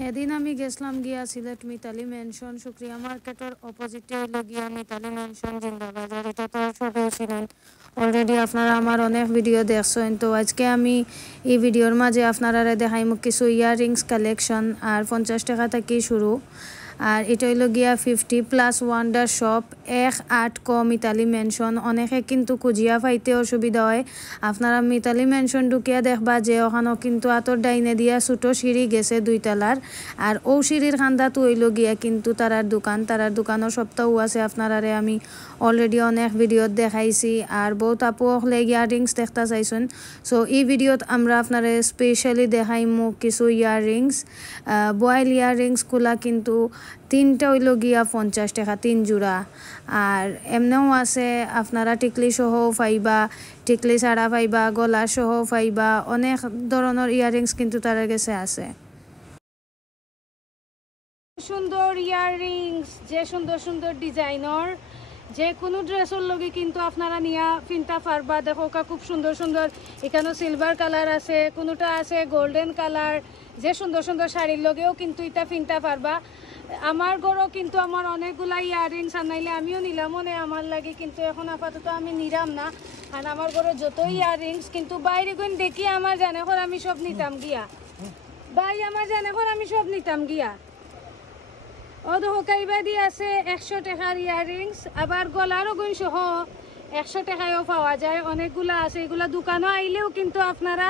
সেদিন আমি গেছিলাম গিয়া সিলেট মিতালি মেনশন শুক্রিয়া মার্কেটের অপোজিটে হইলো গিয়া মিতালি মেনশন জিন্দাবাজার। এটা তো সবাই ছিলেন অলরেডি, আপনারা আমার অনেক ভিডিও দেখছেন। তো আজকে আমি এই ভিডিওর মাঝে আপনারা দেখাইমু কিছু ইয়াররিংস কালেকশন আর 50 টাকা থেকে শুরু। আর এটা হইল গিয়া 50+ ওয়ান্ডার শপ 1-8 মিতালি মেনশন। অনেকে কিন্তু খুঁজিয়া পাইতে অসুবিধা হয়, আপনারা মিতালি মেনশন ঢুকিয়া দেখবা যে ওখানেও কিন্তু আতর ডাইনে দিয়া ছোটো সিঁড়ি গেছে 2 তলার। আর ও সিঁড়ির খান্দাতো হইল গিয়া কিন্তু তারার দোকানও সপ্তাহ আছে। আপনারারে আমি অলরেডি অনেক ভিডিওত দেখাইছি আর বহুত আপু হলে ইয়াররিংস দেখতে চাইছেন। সো এই ভিডিওত আমরা আপনারা স্পেশালি দেখাইমু কিছু ইয়াররিংস, বয়েল ইয়াররিংসগুলা কিন্তু 3টা হইল গিয়া 50 টাকা 3 জোড়া। আর এমনিও আছে আপনারা টিকলি সহ পাইবা, টিকলি ছাড়া পাইবা, গলা সহ পাইবা, অনেক ধরনের ইয়াররিংস কিন্তু তার কাছে আছে। সুন্দর ইয়াররিংস, যে সুন্দর সুন্দর ডিজাইনর যে কোনো ড্রেসের লগে কিন্তু আপনারা নিয়া ফিনটা পারবা। দেখো খুব সুন্দর সুন্দর এখানে সিলভার কালার আছে, কোনোটা আছে গোল্ডেন কালার। যে সুন্দর সুন্দর শাড়ির লগেও কিন্তু এটা ফিনটা পারবা। আমার ঘরও কিন্তু আমার অনেকগুলা ইয়াররিংস আনাইলে আমিও নিলাম মনে আমার লাগে, কিন্তু এখন আপাতত আমি নিলাম না। আর আমার ঘরে যত ইয়াররিংস কিন্তু বাইরে কোন দেখি আমার জানে ঘর আমি সব নিতাম গিয়া, ভাই আমার জানে ঘর আমি সব নিতাম গিয়া। ও দেখো কাইবাদি আছে 100 টাকার ইয়াররিংস, আবার গলারও গুণ সহ 100 টাকায়ও পাওয়া যায়। অনেকগুলা আছে, এগুলা দোকানে আইলেও কিন্তু আপনারা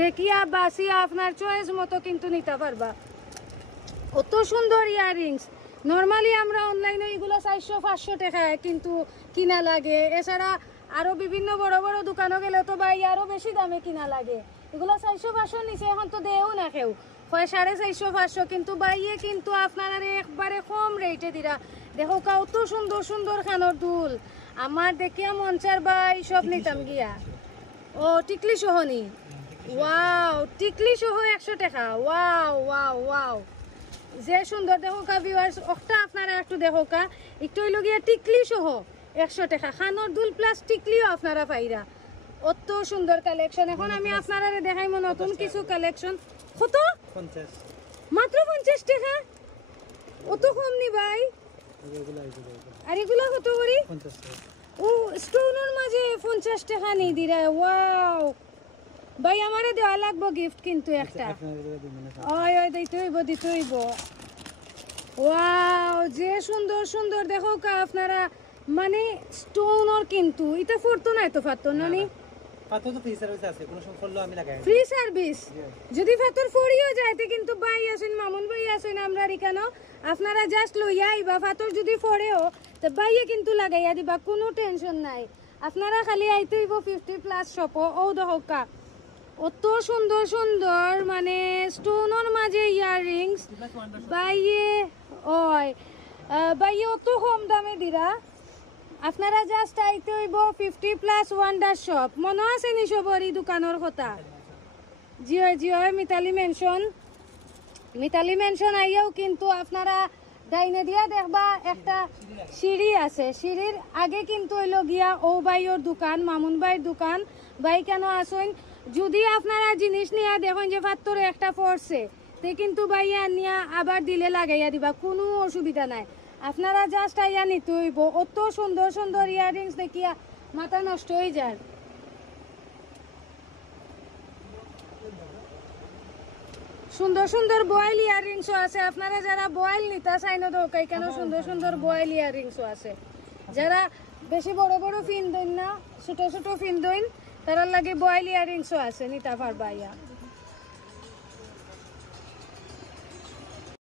দেখিয়া বাসিয়া আপনার চয়েস মতো কিন্তু নিতে পারবা। কত সুন্দর ইয়াররিংস। নর্মালি আমরা অনলাইনে এগুলো 400-500 টাকায় কিন্তু কিনা লাগে। এছাড়া আরও বিভিন্ন বড় বড় দোকানে গেলে তো ভাই আরও বেশি দামে কিনা লাগে। এগুলো 400-500 নিচে এখন তো দেও না কেউ, হয় 450-500, কিন্তু বাইয়ে কিন্তু আপনারা একবারে কম রেটে দিরা। দেখো কত সুন্দর সুন্দর খানোর দুল, আমার দেখিয়া মঞ্চার ভাই সব নিতাম গিয়া। ও টিকলি সহ নি, ওয়াও টিকলি সহ 100 টাকা। ওয়াও ওয়াও ওয়াও, যে সুন্দর দেখো ভিউয়ার্স, ওটা আপনারা একটু দেখো একটু হইল গিয়া টিকলি সহ 100 টাকা। খানোর দুল প্লাস টিকলিও আপনারা পাইরা। অত সুন্দর কালেকশন। এখন আমি আপনারা দেখাইমো নতুন কিছু কালেকশন। কত? 50, মাত্র 50 টাকা। অত কম নি ভাই। আর এগুলো কত করি? 50 টাকা। ও স্টোনের মাঝে 50 টাকা নেই দিরা। ওয়াও ভাই, আমারে দেওয়া লাগবো গিফট কিন্তু একটা। ওই ওই দিতে হইব। ওয়াও, যে সুন্দর সুন্দর দেখো আপনারা, মানে স্টোনের কিন্তু এটা ফরতো না, এত ফাতো না নি। ফ্রি সার্ভিস যদি ফাতর ফরিও যাইতে কিন্তু ভাই আছেন, মামুন ভাই আছেন, আমরা এখানে আপনারা জাস্ট লইয়া আইবা। ফাতর যদি ফরেও তো ভাইয়ে কিন্তু লাগাইয়া দিবা, কোনো টেনশন নাই। আপনারা খালি আইতে হইব 50+ শপ। ও দহকা অত সুন্দর সুন্দর মানে স্টোনের মাঝে ইয়াররিংস ভাইয়ে। ওই ভাইয়ে অত কম দামে দিরা। আপনারা জাস্ট আইতে হইব 50+ ওয়ান্ডার শপ। মনে আছে নি সবরই দোকানের কথা? জিও মিতালি মেনশন আইয়াও কিন্তু আপনারা ডাইনে দিয়া দেখবা একটা সিঁড়ি আছে, সিঁড়ির আগে কিন্তু হইল গিয়া ও ভাইয়ের দোকান, মামুন ভাইয়ের দোকান। ভাই কেন আসুন, যদি আপনারা জিনিস নিয়ে দেখেন যে ফাত্তরে একটা পড়ছে তে কিন্তু ভাইয়া নিয়া আবার দিলে লাগাইয়া দিবা, কোনো অসুবিধা নাই। আপনারা জাস্ট আইয়া নিতে হইব। অত সুন্দর সুন্দর ইয়াররিংস দেখিয়া মাথা নষ্ট হয়ে যায়। সুন্দর সুন্দর বয়েল ইয়াররিংসও আছে। আপনারা যারা বয়েল নিতে চাই না দোকাই কেন, সুন্দর সুন্দর বয়েল ইয়াররিংসও আছে। যারা বেশি বড় বড় ফিন দইন না, ছোট ছোট ফিন দইন, তারা লাগে বয়েল ইয়াররিংসও আছে, নিতে পারবা ইয়া।